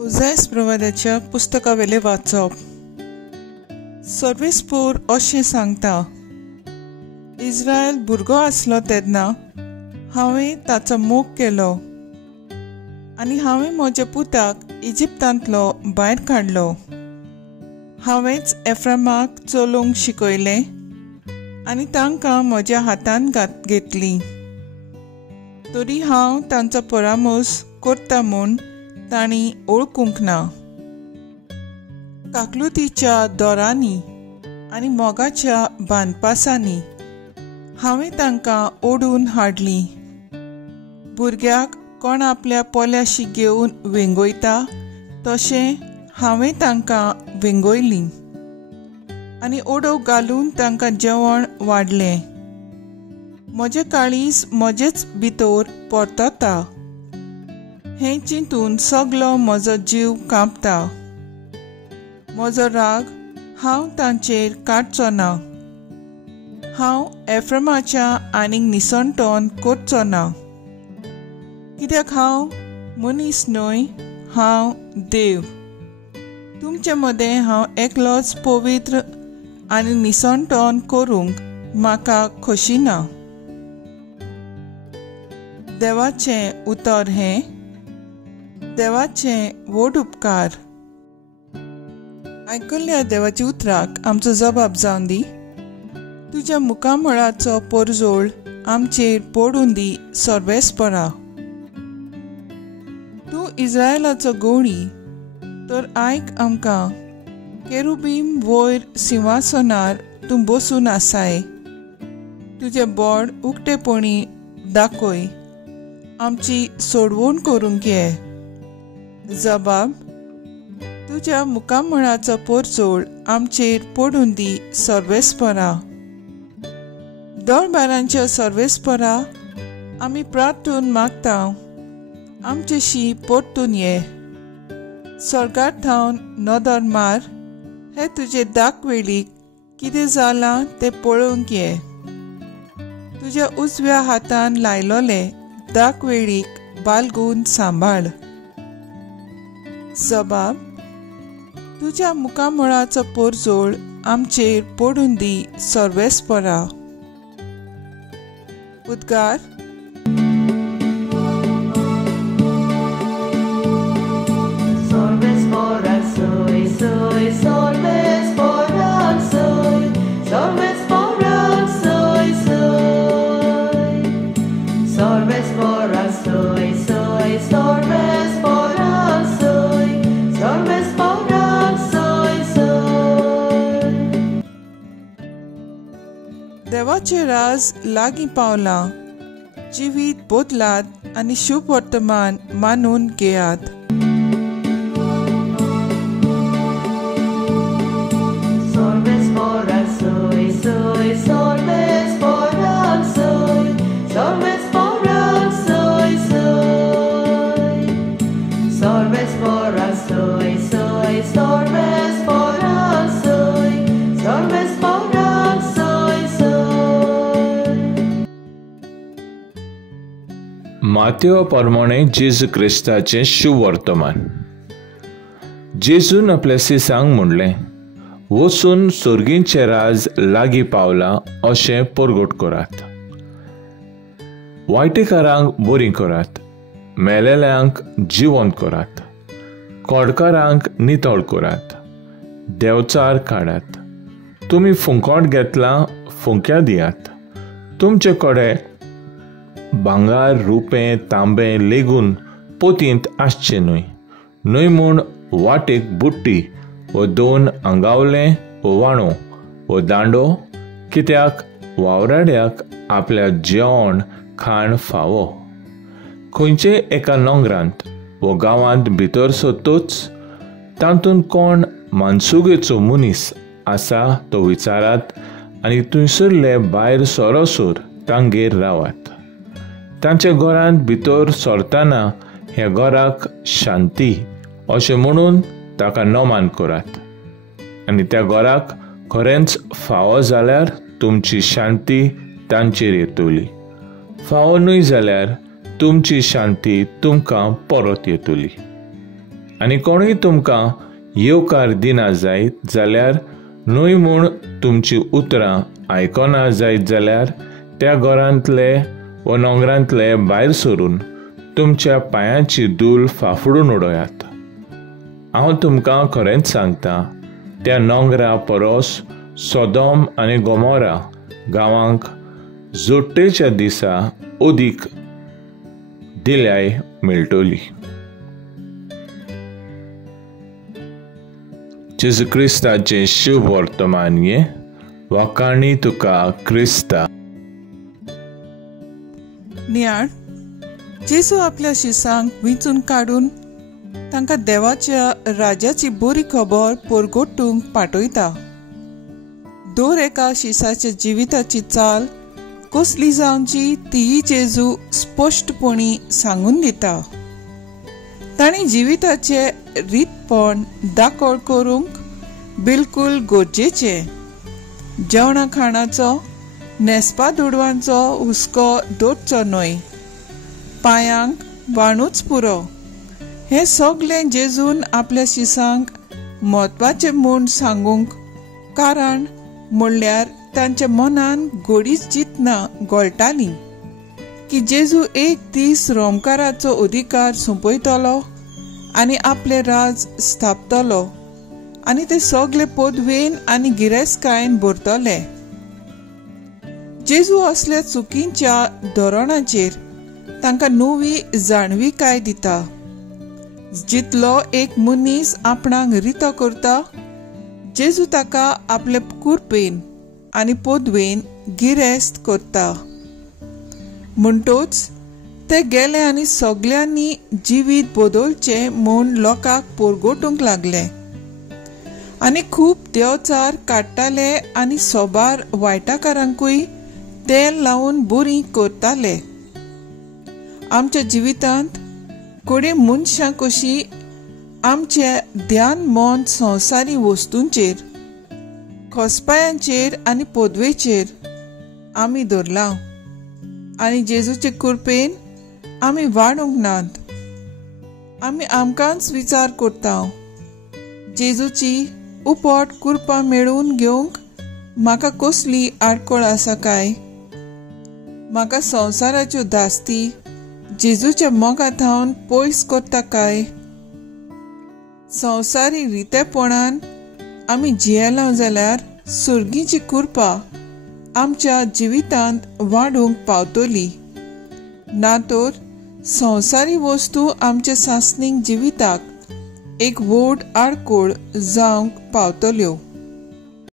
उजायस प्रवाद्याच्या पुस्तकावेले वाचप. सर्वेस्पोर अशें सांगता, इस्रायल भुरगो आसलो तेन्ना हांवें ताचो मोग केलो आनी हांवें म्हज्या पुताक इजिप्तांतलो भायर काडलो. हांवेंच एफ्रामाक चलोवंक शिकयलें आनी तांकां म्हज्या हातान घेतली. तरी हांव तांचो परामोस करता म्हूण तांणी ओळखूंक ना. काकलुतीच्या दोरांनी आनी मोगाच्या बांदपासांनी हांवें तांकां ओडून हाडलीं. भुरग्याक कोण आपल्या पोल्याशी घेवन वेंगोयता तशें हांवें तांकां वेंगोयलीं आनी ओडो घालून तांकां जेवण वाडलें. म्हजें काळीज म्हजेच भितर परतता. हें चिंतून सगलो म्हजो जीव कांपता. म्हजो राग हांव तांचेर काडचो ना. हांव एफ्रामाच्या आनीक निसणटोन करचो ना, कित्याक हांव मनीस न्हय, हांव देव. तुमचे मदें हांव एकलोच पवित्र आनी निसणटोन करूंक म्हाका खोशी ना. देवाचें उतर हें, देवाचें व्हड उपकार. आयकल्ल्या देवाच्या उतराक आमचो जबाब जावन दी. तुज्या मुखामळाचो पोरजोळ आमचेर पडून दी सर्वेस्परा. तूं इस्रायलाचो गवळी तर आयक आमकां. केरुबीम वयर सिंहासनार तूं बसून आसाय. तुजे बोड उक्तेपणी दाखय. आमची सोडवण करूंक घे. जबाब, तुज्या मुखामळाचो पोरजोळ आमचेर पडून दी सर्वेस्परा. दळबारांच्या सर्वेस्परा, आमी प्रार्थून मागता, आमचेशी परतून ये. सर्गार थावन नदर मार. हे तुजे दाखवेळीक कितें जालां तें पळोवंक ये. तुज्या उजव्या हातान लायलोले दाखवेळीक बालगून सांबाळ. जबाब, तुज्या मुखामळाचो पोरजोळ आमचेर पडून दी सर्वेस्परा. उद्गार. देवाचे राज लागीं पावलां. जिवीत बदलात आनी शुभ वर्तमान मानून घेयात. माथ्यो प्रमाणे जेजू क्रिस्ताचें शुभ वर्तमान. जेजून आपल्या सिसांक म्हणलें, वचून सर्गींचें राज लागीं पावलां अशें परगट करात. वायटेकारांक बरीं करात. मेलेल्यांक जिवंत करात. कोडकारांक नितळ करात. देवचार काडात. तुमी फुंकोट घेतलां, फुंक्या दियात. तुमचे कडेन भांगार, रुपें, तांबें लेगून पोतींत आसचें न्हय. न्हय म्हूण वाटेक बुट्टी व 2 आंगावलें व वाणो व दांडो, कित्याक वावराड्याक आपल्या जेवण खाण फावो. खंयचे एका नोंगरांत व गांवांत भितर सरतोच तातूंत कोण मानसुगेचो मनीस आसा तो विचारात आनी थंयसरले भायर सरोसोर तांगेर रावात. तांच्या घरांत भितर सरतना ह्या घराक शांती अशें म्हणून ताका नोमान करात. आनी त्या घराक खरेंच फावो जाल्यार तुमची शांती तांचेर येतली. फावो न्हय जाल्यार तुमची शांती तुमकां परत येतली. आनी कोणूय तुमकां येवकार दिना जायत जाल्यार न्हय म्हूण तुमची उतरां आयकना जायत जाल्यार त्या घरांतले व नोंगरांतले भायर सरून तुमच्या पांयांची धूल फाफडून उडयात. हांव तुमकां खरेंच सांगतां, त्या नोंगरा परस सोदोम आनी गोमोरा गांवांक जोडटेच्या दिसा ओदीक दिल्याय मेळटली. जेजू क्रिस्ताचें शुभ वर्तमान हे वाकाणी तुका क्रिस्ता. नियाळ जेजू आपल्या शिसांक विंचून काडून तांकां देवाच्या राज्याची बरी खबर पोरगोट्टूंक पाठयता. दर एका शिसाच्या जिविताची चाल कसली जावची तीय जेजू स्पश्टपणी सांगून दिता. ताणी जिविताचे रीतपण दाखोळ करूंक बिलकुल गरजेचे. जेवणा खाणाचो न्हेसपा दुडवांचो हुस्को दवरचो न्हय, पांयांक वाणूच पुरो. हें सगळें जेजून आपल्या शिसांक म्हत्वाचें म्हूण सांगूंक कारण म्हणल्यार तांच्या मनान गोडीच चिंतना गळटालीं की जेजू एक दीस रोमकाराचो अधिकार सोंपयतलो आनी आपले राज स्थापतलो आनी ते सगळे पदवेन आनी गिरेस्तकायेन भरतले. जेजू असल्या चुकींच्या धोरणाचेर तांकां नवी जाणविकाय दिता. जितलो एक मनीस आपणाक रितो करता, जेजू ताका आपले कुरपेन आनी पदवेन गिरेस्त करता. म्हणटूच ते गेले आनी सगळ्यांनी जिवीत बदलचे म्हूण लोकांक पोरगोटूंक लागले आनी खूब देवचार काडटाले आनी सोबार वायटाकारांकूय तेल लावन बरी करताले. आमच्या जिवितांत कोडे मनशां कशी आमचे ध्यान मन संवसारी वस्तूंचेर, खोसपायांचेर आनी पदवेचेर आमी दवरला आनी जेजूचे कृपेन आमी वाडूंक नात. आमी आमकांच विचार करता, जेजूची उपट कृपा मेळून घेवंक म्हाका कसली आडखळ आसा काय? म्हाका संवसाराच्यो दास्ती जेजूच्या मोगात हांव पयस करता काय? संवसारी रितेपणान आमी जियेला जाल्यार सुर्गीची कृपा आमच्या जिवितांत वाडूंक पावतली, ना तर संवसारी वस्तू आमच्या सासणीक जिविताक एक व्हड आडखळ जावंक पावतल्यो.